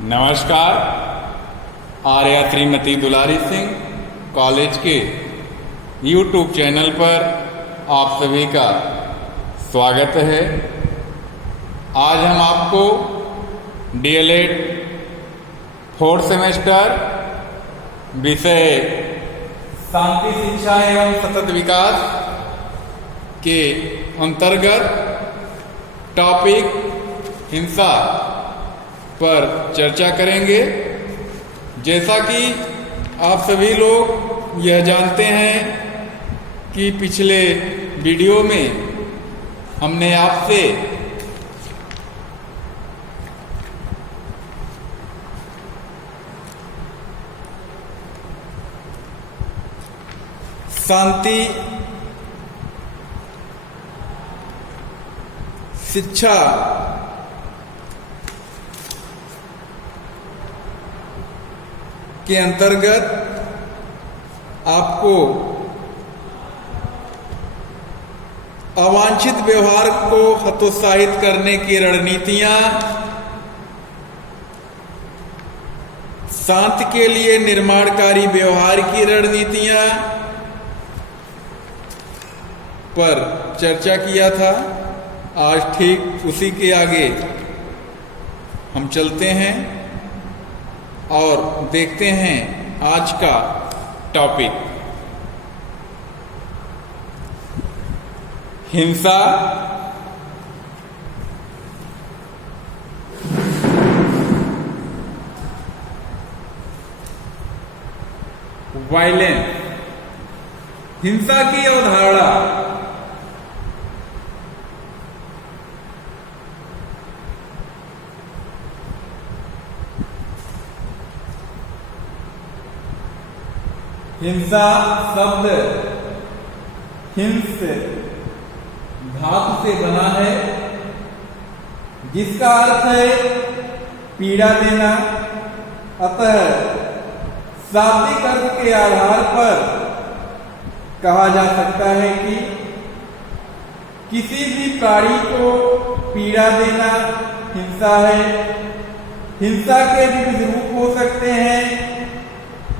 नमस्कार। आर्या श्रीमती दुलारी सिंह कॉलेज के YouTube channel पर आप सभी का स्वागत है। आज हम आपको DLED 4th सेमेस्टर विषय शांति शिक्षा एवं सतत विकास के अंतर्गत टॉपिक हिंसा पर चर्चा करेंगे। जैसा कि आप सभी लोग यह जानते हैं कि पिछले वीडियो में हमने आपसे शांति शिक्षा के अंतर्गत आपको अवांछित व्यवहार को हतोत्साहित करने की रणनीतियां, शांति के लिए निर्माणकारी व्यवहार की रणनीतियां पर चर्चा किया था। आज ठीक उसी के आगे हम चलते हैं और देखते हैं आज का टॉपिक हिंसा वायलेंस। हिंसा की अवधारणा हिंसा शब्द हिंस धातु से बना है, जिसका अर्थ है पीड़ा देना। अतः शाब्दिक अर्थ के आधार पर कहा जा सकता है कि किसी भी प्राणी को पीड़ा देना हिंसा है। हिंसा के विविध रूप हो सकते हैं,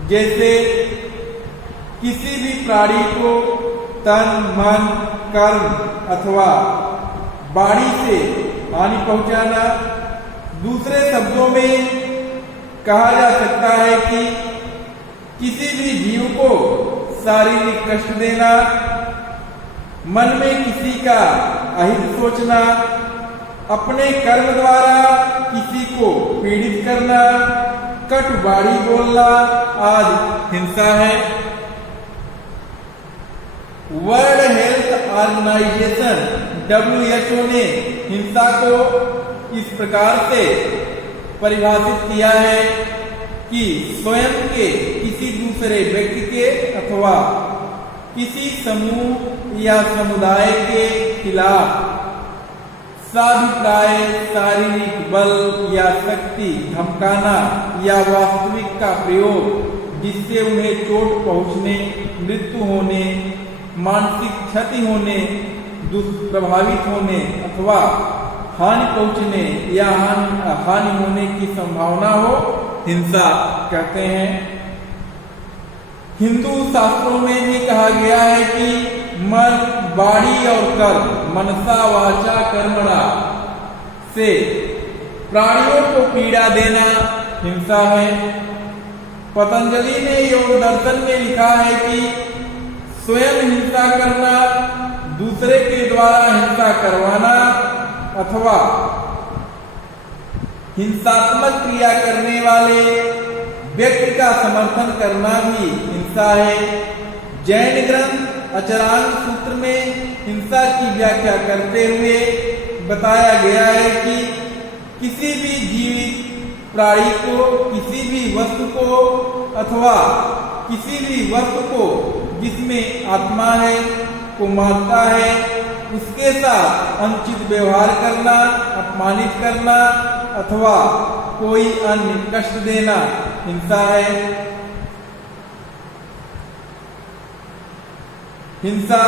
जैसे किसी भी प्राणी को तन, मन, कर्म अथवा वाणी से हानि पहुंचाना। दूसरे शब्दों में कहा जा सकता है कि किसी भी जीव को शारीरिक कष्ट देना, मन में किसी का अहित सोचना, अपने कर्म द्वारा किसी को पीड़ित करना, कटु वाणी बोलना आदि हिंसा है। वर्ल्ड हेल्थ ऑर्गेनाइजेशन WHO ने हिंसा को इस प्रकार से परिभाषित किया है कि स्वयं के किसी दूसरे व्यक्ति के अथवा किसी समूह या समुदाय के खिलाफ साभिप्राय शारीरिक बल या शक्ति, धमकाना या वास्तविक का प्रयोग जिससे उन्हें चोट पहुंचने, मृत्यु होने, मानसिक क्षति होने, दुष्प्रभावित होने अथवा हानि पहुंचने या हानि होने की संभावना हो, हिंसा कहते हैं। हिंदू शास्त्रों में भी कहा गया है कि मन, वाणी और कर्म, मनसा वाचा कर्मणा से प्राणियों को पीड़ा देना हिंसा है। पतंजलि ने योग दर्शन में लिखा है कि स्वयं हिंसा करना, दूसरे के द्वारा हिंसा करवाना अथवा हिंसात्मक क्रिया करने वाले व्यक्ति का समर्थन करना भी हिंसा है। जैन ग्रंथ अचरांग सूत्र में हिंसा की व्याख्या करते हुए बताया गया है कि किसी भी जीवित प्राणी को, किसी भी वस्तु को अथवा किसी भी वस्तु को जिसमें आत्मा है को मारता है, उसके साथ अनुचित व्यवहार करना, अपमानित करना अथवा कोई अन्य कष्ट देना हिंसा है। हिंसा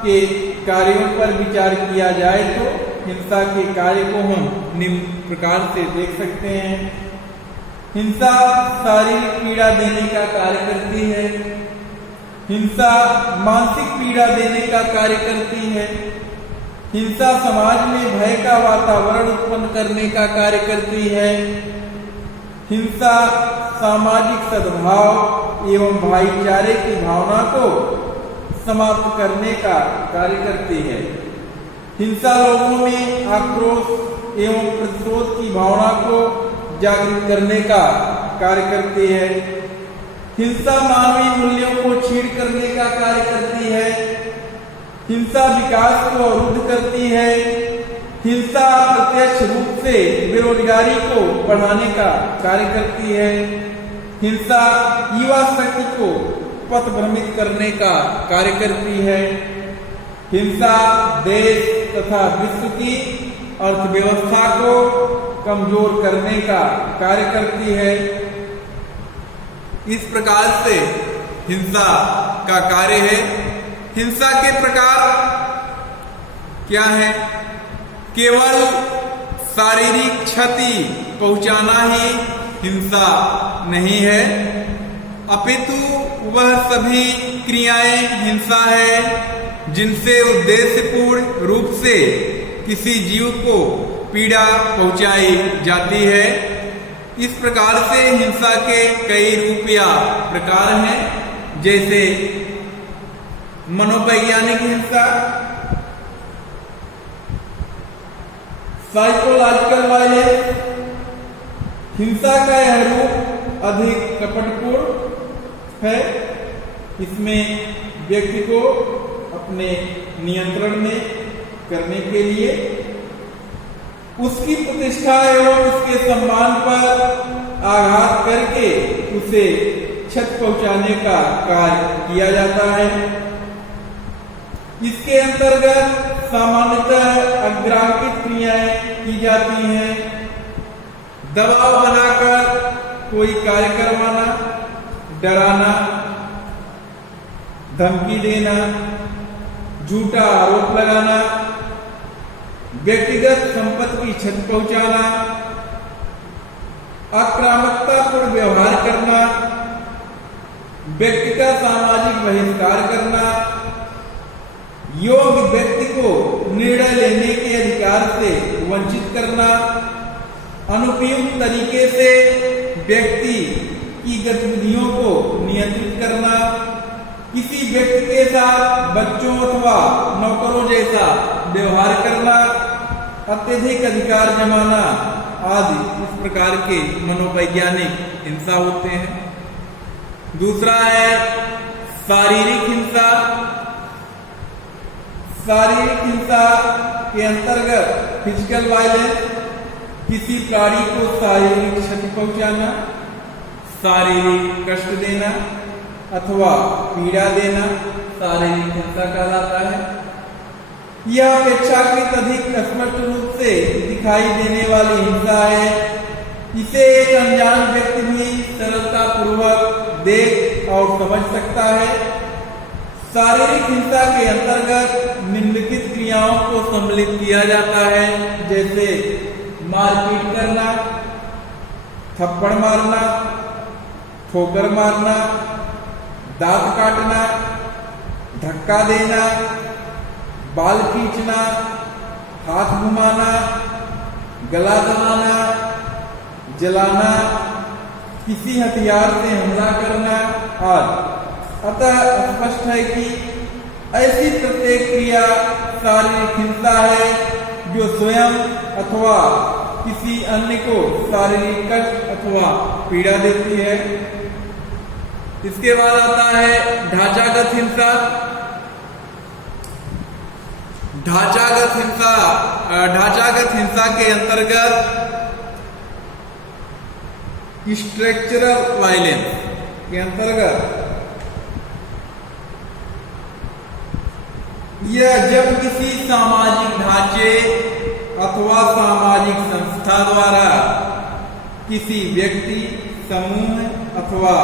के कार्यों पर विचार किया जाए तो हिंसा के कार्य को हम निम्न प्रकार से देख सकते हैं। हिंसा शारीरिक पीड़ा देने का कार्य करती है। हिंसा मानसिक पीड़ा देने का कार्य करती है। हिंसा समाज में भय का वातावरण उत्पन्न करने का कार्य करती है। हिंसा सामाजिक सद्भाव एवं भाईचारे की भावना को समाप्त करने का कार्य करती है। हिंसा लोगों में आक्रोश एवं प्रतिशोध की भावना को जागृत करने का कार्य करती है। हिंसा मानवीय मूल्यों को छीड़ करने का कार्य करती है। हिंसा विकास को अवरुद्ध करती है। हिंसा प्रत्यक्ष रूप से बेरोजगारी को बढ़ाने का कार्य करती है। हिंसा युवा शक्ति को पथभ्रमित करने का कार्य करती है। हिंसा देश तथा विश्व की अर्थव्यवस्था को कमजोर करने का कार्य करती है। इस प्रकार से हिंसा का कार्य है। हिंसा के प्रकार क्या है? केवल शारीरिक क्षति पहुंचाना ही हिंसा नहीं है, अपितु वह सभी क्रियाएं हिंसा है जिनसे उद्देश्यपूर्ण रूप से किसी जीव को पीड़ा पहुंचाई जाती है। इस प्रकार से हिंसा के कई रूप या प्रकार हैं, जैसे मनोवैज्ञानिक हिंसा, साइकोलॉजिकल वायलेंस। हिंसा का यह रूप अधिक कपटपूर्ण है। इसमें व्यक्ति को अपने नियंत्रण में करने के लिए उसकी प्रतिष्ठा एवं उसके सम्मान पर आघात करके उसे क्षति पहुंचाने का कार्य किया जाता है। इसके अंतर्गत सामान्यतः अग्रांकित क्रियाएं की जाती हैं। दबाव बनाकर कोई कार्य करवाना, डराना, धमकी देना, झूठा आरोप लगाना, व्यक्तिगत संपत्ति की क्षति पहुंचाना, आक्रामकतापूर्ण व्यवहार करना, व्यक्ति का सामाजिक बहिष्कार करना, योग्य व्यक्ति को निर्णय लेने के अधिकार से वंचित करना, अनुपयुक्त तरीके से व्यक्ति की गतिविधियों को नियंत्रित करना, किसी व्यक्ति के साथ बच्चों अथवा नौकरों जैसा व्यवहार करना, अत्यधिक अधिकार जमाना आदि इस प्रकार के मनोवैज्ञानिक हिंसा होते हैं। दूसरा है शारीरिक हिंसा। शारीरिक हिंसा के अंतर्गत फिजिकल वायलेंस, किसी प्राणी को शारीरिक क्षति पहुंचाना, शारीरिक कष्ट देना अथवा पीड़ा देना शारीरिक हिंसा कहलाता है। यह अपेक्षाकृत अधिक स्पष्ट रूप से दिखाई देने वाली हिंसा है। इसे एक अनजान व्यक्ति भी सरलता पूर्वक देख और समझ सकता है। शारीरिक हिंसा के अंतर्गत निम्नलिखित क्रियाओं को सम्मिलित किया जाता है, जैसे मारपीट करना, थप्पड़ मारना, ठोकर मारना, दांत काटना, धक्का देना, बाल खींचना, हाथ घुमाना, गला दबाना, जलाना, किसी हथियार से हमला करना आदि। अतः स्पष्ट है कि ऐसी प्रत्येक क्रिया शारीरिक हिंसा है जो स्वयं अथवा किसी अन्य को शारीरिक कष्ट अथवा पीड़ा देती है। इसके बाद आता है ढांचागत हिंसा। ढांचागत हिंसा के अंतर्गत स्ट्रक्चरल वायलेंस के अंतर्गत यह जब किसी सामाजिक ढांचे अथवा सामाजिक संस्था द्वारा किसी व्यक्ति, समूह अथवा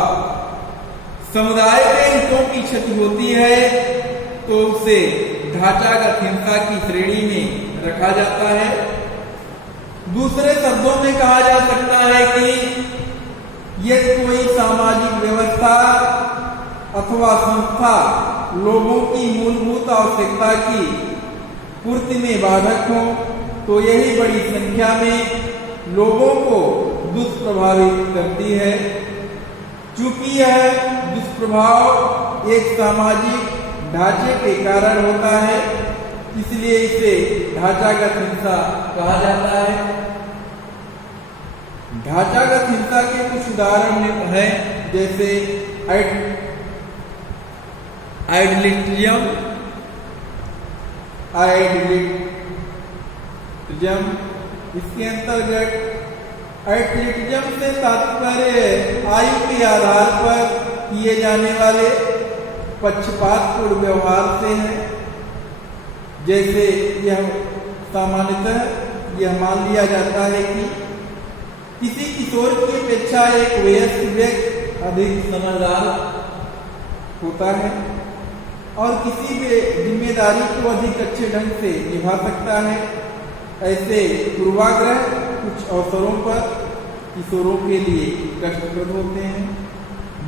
समुदाय के हितों की क्षति होती है तो उसे ढांचागत हिंसा की श्रेणी में रखा जाता है। दूसरे शब्दों में कहा जा सकता है कि अथवा संस्था लोगों की मूलभूत आवश्यकता की पूर्ति में बाधक हो तो यही बड़ी संख्या में लोगों को दुष्प्रभावित करती है। चूंकि यह दुष्प्रभाव एक सामाजिक ढांचे के कारण होता है, इसलिए इसे ढांचागत हिंसा कहा जाता है। ढांचागत हिंसा के कुछ उदाहरण हैं, जैसे आइडियलिज्म। इसके अंतर्गत आइडियलिज्म से तात्पर्य आयु के आधार पर किए जाने वाले पक्षपातपूर्ण व्यवहार से है। जैसे यह सामान्यतः यह मान लिया जाता है कि किसी किशोर की अपेक्षा एक वयस्क व्यक्ति अधिक समझदार होता है और किसी भी जिम्मेदारी को अधिक अच्छे ढंग से निभा सकता है। ऐसे पूर्वाग्रह कुछ अवसरों पर किशोरों के लिए कष्टप्रद होते हैं।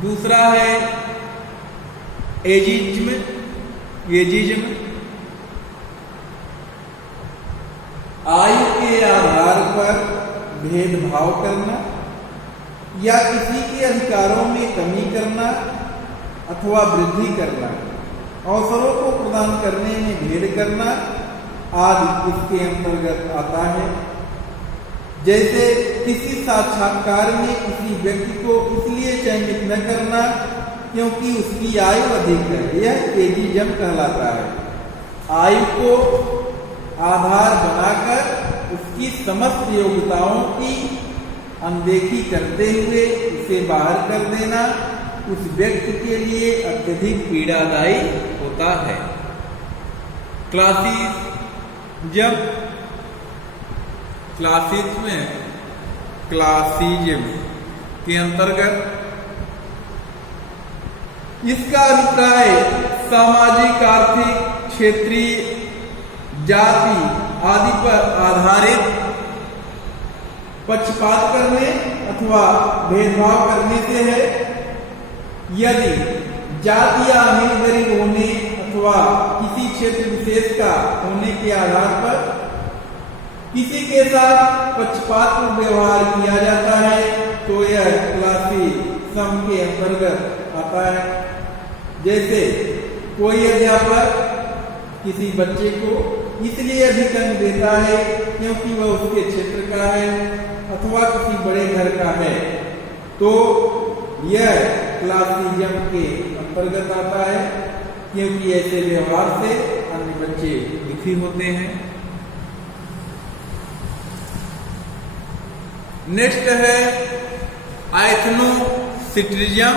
दूसरा है एजिज्म। आयु के आधार पर भेदभाव करना या किसी के अधिकारों में कमी करना अथवा वृद्धि करना, अवसरों को प्रदान करने में भेद करना आदि इसके अंतर्गत आता है। जैसे किसी साक्षात्कार में किसी व्यक्ति को इसलिए चयनित न करना क्योंकि उसकी आयु अधिक है, यह एजिज्म कहलाता है। आयु को आधार बनाकर उसकी समस्त योग्यताओं की अनदेखी करते हुए उसे बाहर कर देना उस व्यक्ति के लिए अत्यधिक पीड़ादायी होता है। क्लासिज्म के अंतर्गत इसका अभिप्राय सामाजिक, आर्थिक, क्षेत्रीय, जाति आदि पर आधारित पक्षपात करने अथवा भेदभाव करने से है। यदि जाति या अमीर गरीब होने अथवा किसी क्षेत्र विशेष का होने के आधार पर किसी के साथ पक्षपात व्यवहार किया जाता है तो यह क्लासिज्म के अंतर्गत आता है। जैसे कोई अध्यापक किसी बच्चे को इसलिए अधिक अंक देता है क्योंकि वह उसके क्षेत्र का है अथवा किसी बड़े घर का है, तो यह क्लासिज्म के अंतर्गत आता है, क्योंकि ऐसे व्यवहार से अन्य बच्चे दुखी होते हैं। नेक्स्ट है एथनोसेंट्रिज्म।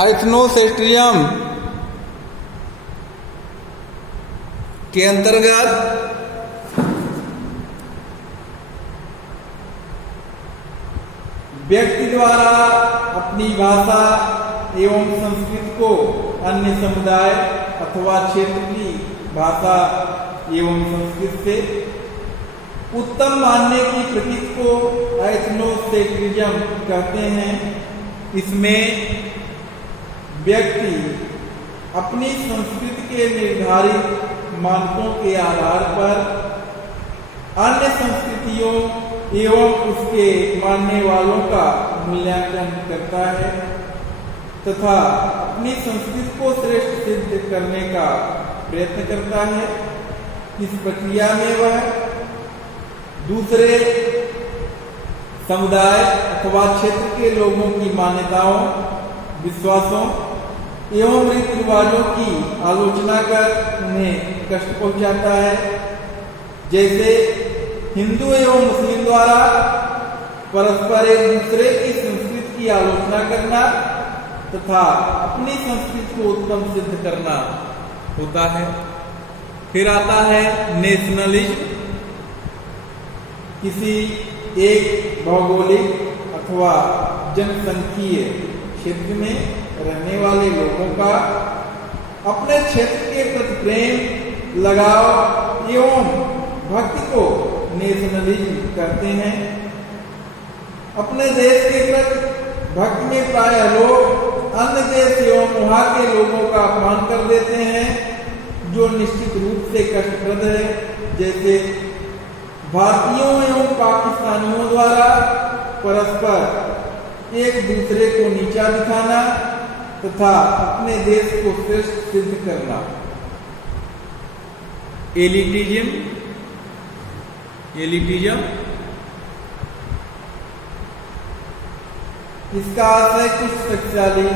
एथनोसेंट्रिज्म के अंतर्गत व्यक्ति द्वारा अपनी भाषा एवं संस्कृति को अन्य समुदाय अथवा क्षेत्र की भाषा एवं संस्कृति से उत्तम मानने की प्रतीक को एथनोसेंट्रिज्म कहते हैं। इसमें व्यक्ति अपनी संस्कृति के निर्धारित मानकों के आधार पर अन्य संस्कृतियों एवं उसके मानने वालों का मूल्यांकन करता है तथा अपनी संस्कृति को श्रेष्ठ सिद्ध करने का प्रयत्न करता है। इस प्रक्रिया में वह दूसरे समुदाय अथवा क्षेत्र के लोगों की मान्यताओं, विश्वासों एवं रीति रिवाजों की आलोचना कर उन्हें कष्ट पहुंचाता है। जैसे हिंदू एवं मुस्लिम द्वारा परस्पर एक दूसरे की संस्कृति की आलोचना करना तथा अपनी संस्कृति को उत्तम सिद्ध करना होता है। फिर आता है नेशनलिज्म। किसी एक भौगोलिक अथवा जनसंख्यीय क्षेत्र में रहने वाले लोगों का अपने क्षेत्र के प्रति प्रेम, लगाव एवं भक्ति को नेशनलिज्म कहते हैं। अपने देश के प्रति भक्ति में प्रायः लोग अन्य देश एवं वहां के लोगों का अपमान कर देते हैं, जो निश्चित रूप से कष्टप्रद है। जैसे भारतीयों एवं पाकिस्तानियों द्वारा परस्पर एक दूसरे को नीचा दिखाना तथा अपने देश को श्रेष्ठ सिद्ध करना। एलिटिज्म इसका अर्थ है कुछ शक्तिशाली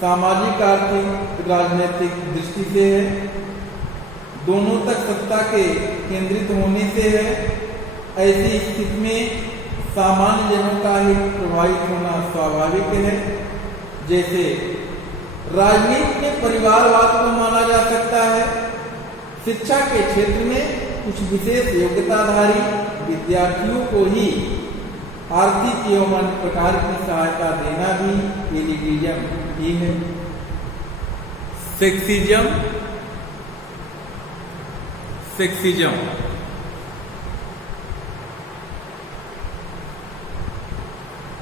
सामाजिक, आर्थिक, राजनीतिक दृष्टि से है, दोनों तक सत्ता के केंद्रित होने से है। ऐसी स्थिति में सामान्य जनों का ही प्रभावित होना स्वाभाविक है। जैसे राजनीति में परिवारवाद को माना जा सकता है। शिक्षा के क्षेत्र में कुछ विशेष योग्यताधारी विद्यार्थियों को ही आर्थिक एवं अन्य प्रकार की सहायता देना भी एलिटिज्म ही है। सेक्सिज्म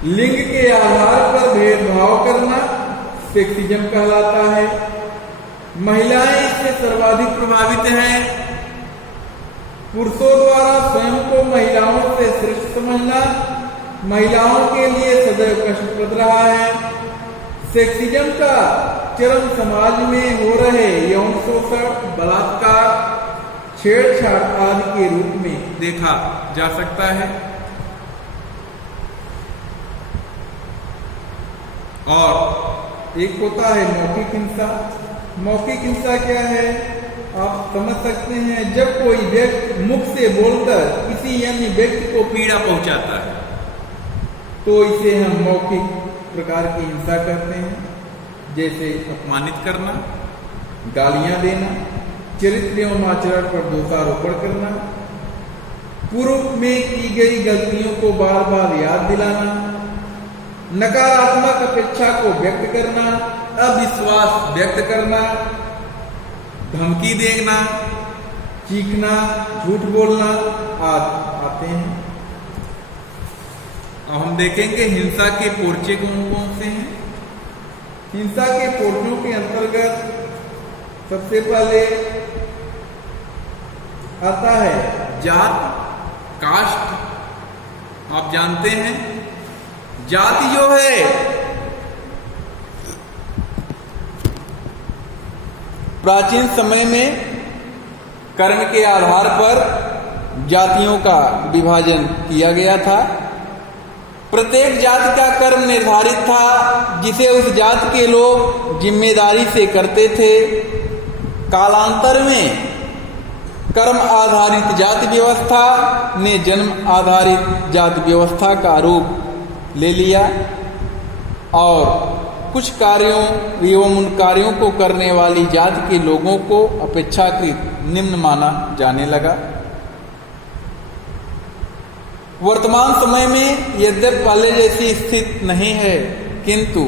लिंग के आधार पर भेदभाव करना सेक्सिज्म कहलाता है। महिलाएं इससे सर्वाधिक प्रभावित हैं। पुरुषों द्वारा स्वयं को महिलाओं से श्रेष्ठ समझना महिलाओं के लिए सदैव कष्टप्रद रहा है। सेक्सिज्म का चरम समाज में हो रहे यौन शोषण, बलात्कार, छेड़छाड़ आदि के रूप में देखा जा सकता है। और एक होता है मौखिक हिंसा। मौखिक हिंसा क्या है? आप समझ सकते हैं, जब कोई व्यक्ति मुख से बोलकर किसी अन्य व्यक्ति को पीड़ा पहुंचाता है तो इसे हम मौखिक प्रकार की हिंसा कहते हैं। जैसे अपमानित करना, गालियां देना, चरित्र एवं आचरण पर दोषारोपण करना, पूर्व में की गई गलतियों को बार बार याद दिलाना, नकारात्मक अपेक्षा को व्यक्त करना, अविश्वास व्यक्त करना, धमकी देना, चीखना, झूठ बोलना आदि आते हैं। अब हम देखेंगे हिंसा के पोर्चे कौन कौन से हैं। हिंसा के पोर्चों के अंतर्गत सबसे पहले आता है जात, कास्ट। आप जानते हैं जाति जो है प्राचीन समय में कर्म के आधार पर जातियों का विभाजन किया गया था। प्रत्येक जाति का कर्म निर्धारित था जिसे उस जाति के लोग जिम्मेदारी से करते थे। कालांतर में कर्म आधारित जाति व्यवस्था ने जन्म आधारित जाति व्यवस्था का रूप ले लिया और कुछ कार्यों एवं उन कार्यों को करने वाली जाति के लोगों को अपेक्षाकृत निम्न माना जाने लगा। वर्तमान समय में यद्यपि पहले जैसी स्थिति नहीं है, किंतु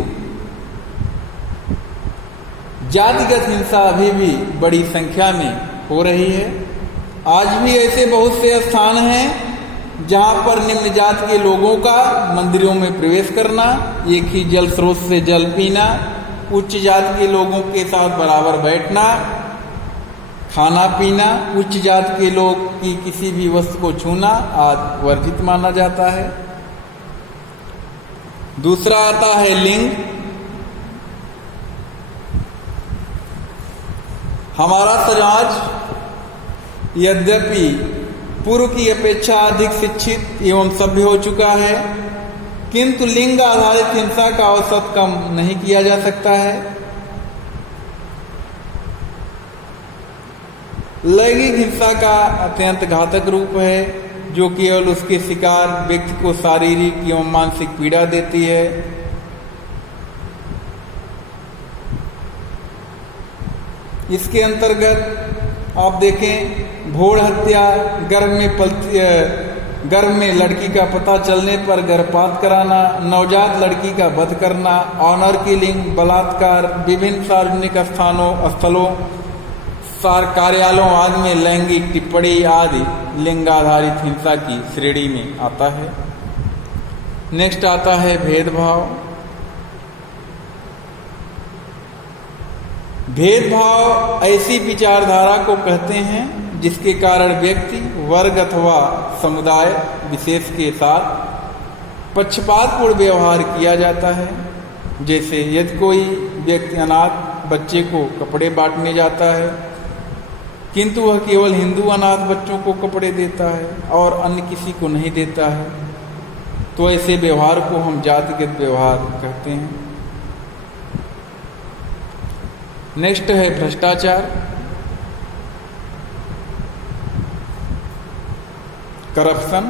जातिगत हिंसा अभी भी बड़ी संख्या में हो रही है। आज भी ऐसे बहुत से स्थान हैं जहां पर निम्न जाति के लोगों का मंदिरों में प्रवेश करना, एक ही जल स्रोत से जल पीना, उच्च जाति के लोगों के साथ बराबर बैठना, खाना पीना, उच्च जाति के लोग की किसी भी वस्तु को छूना आदि वर्जित माना जाता है। दूसरा आता है लिंग। हमारा समाज यद्यपि पूर्व की अपेक्षा अधिक शिक्षित एवं सभ्य हो चुका है, किंतु लिंग आधारित हिंसा का औसत कम नहीं किया जा सकता है। लैंगिक हिंसा का अत्यंत घातक रूप है। जो केवल उसके शिकार व्यक्ति को शारीरिक एवं मानसिक पीड़ा देती है। इसके अंतर्गत आप देखें भ्रूण हत्या, गर्भ में लड़की का पता चलने पर गर्भपात कराना, नवजात लड़की का वध करना, ऑनर किलिंग, बलात्कार, विभिन्न सार्वजनिक स्थलों कार्यालयों आदि में लैंगिक टिप्पणी आदि लिंग आधारित हिंसा की श्रेणी में आता है। नेक्स्ट आता है भेदभाव। भेदभाव ऐसी विचारधारा को कहते हैं जिसके कारण व्यक्ति, वर्ग अथवा समुदाय विशेष के साथ पक्षपातपूर्ण व्यवहार किया जाता है। जैसे यदि कोई व्यक्ति अनाथ बच्चे को कपड़े बांटने जाता है किंतु वह केवल हिंदू अनाथ बच्चों को कपड़े देता है और अन्य किसी को नहीं देता है, तो ऐसे व्यवहार को हम जातिगत व्यवहार कहते हैं। नेक्स्ट है भ्रष्टाचार, करप्शन,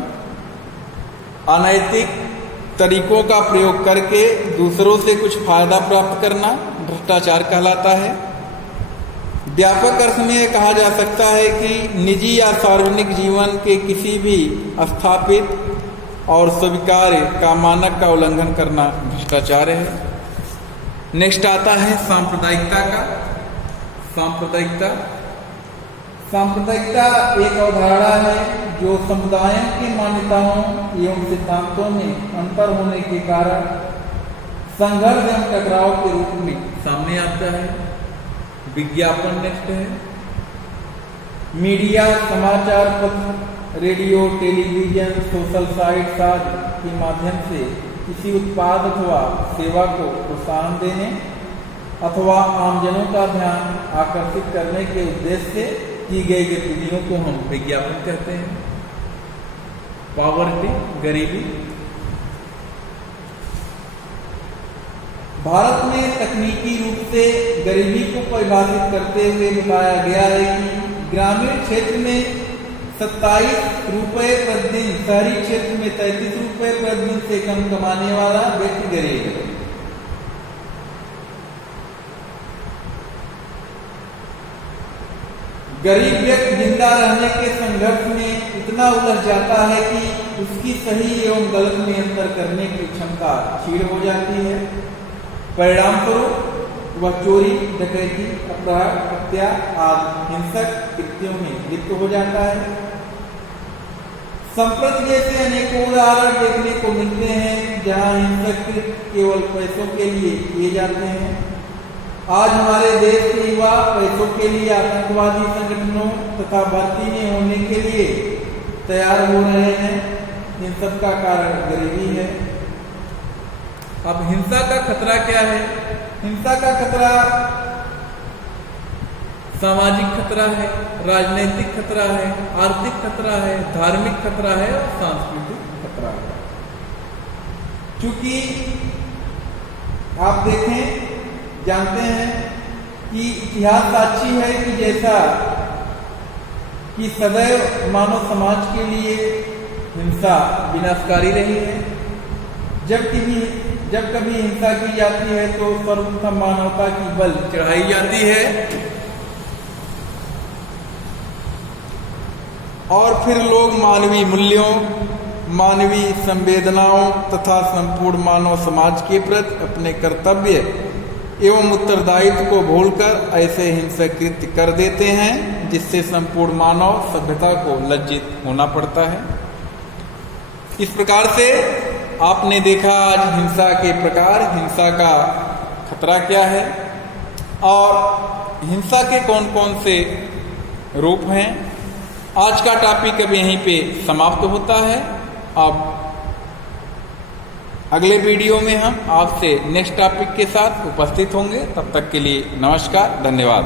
अनैतिक तरीकों का प्रयोग करके दूसरों से कुछ फायदा प्राप्त करना भ्रष्टाचार कहलाता है। व्यापक अर्थ में यह कहा जा सकता है कि निजी या सार्वजनिक जीवन के किसी भी स्थापित और स्वीकार्य का मानक का उल्लंघन करना भ्रष्टाचार है। नेक्स्ट आता है सांप्रदायिकता का। सांप्रदायिकता एक अवधारणा है जो समुदायों की मान्यताओं एवं सिद्धांतों में अंतर होने के कारण संघर्ष एवं टकराव के रूप में सामने आता है। विज्ञापन नेक्स्ट है। मीडिया, समाचार पत्र, रेडियो, टेलीविजन, सोशल साइट्स आदि के माध्यम से किसी उत्पाद अथवा सेवा को प्रोत्साहन देने अथवा आमजनों का ध्यान आकर्षित करने के उद्देश्य से की गई गतिविधियों को हम विज्ञापन कहते हैं। पॉवर्टी, गरीबी। भारत में तकनीकी रूप से गरीबी को परिभाषित करते हुए बताया गया है कि ग्रामीण क्षेत्र में 27 रुपये प्रतिदिन, शहरी क्षेत्र में 33 रुपये प्रतिदिन से कम कमाने वाला व्यक्ति गरीब है। गरीब व्यक्ति जिंदा रहने के संघर्ष में इतना उलझ जाता है कि उसकी सही एवं गलत में अंतर करने की क्षमता क्षीण हो जाती है। परिणाम स्वरूप वह चोरी, डकैती, अपराध, हत्या आदि हिंसक कृत्यों में लिप्त हो जाता है। संप्रति जैसे अनेकों उदाहरण देखने को मिलते हैं जहां हिंसक कृत्य केवल पैसों के लिए किए जाते हैं। आज हमारे देश के युवा पैसों के लिए आतंकवादी संगठनों तथा भर्ती में होने के लिए तैयार हो रहे हैं। इन सब का कारण गरीबी है। अब हिंसा का खतरा क्या है? हिंसा का खतरा सामाजिक खतरा है, राजनीतिक खतरा है, आर्थिक खतरा है, धार्मिक खतरा है और सांस्कृतिक खतरा है। चूंकि आप देखें, जानते हैं कि इतिहास साक्षी है कि जैसा कि सदैव मानव समाज के लिए हिंसा विनाशकारी रही है। जब कभी हिंसा की जाती है तो सर्वप्रथम मानवता की बल चढ़ाई जाती है और फिर लोग मानवीय मूल्यों, मानवीय संवेदनाओं तथा संपूर्ण मानव समाज के प्रति अपने कर्तव्य एवं उत्तरदायित्व को भूलकर ऐसे हिंसक कृत्य कर देते हैं जिससे संपूर्ण मानव सभ्यता को लज्जित होना पड़ता है। इस प्रकार से आपने देखा आज हिंसा के प्रकार, हिंसा का खतरा क्या है और हिंसा के कौन कौन से रूप हैं। आज का टॉपिक अब यहीं पे समाप्त होता है। अब अगले वीडियो में हम आपसे नेक्स्ट टॉपिक के साथ उपस्थित होंगे। तब तक के लिए नमस्कार, धन्यवाद।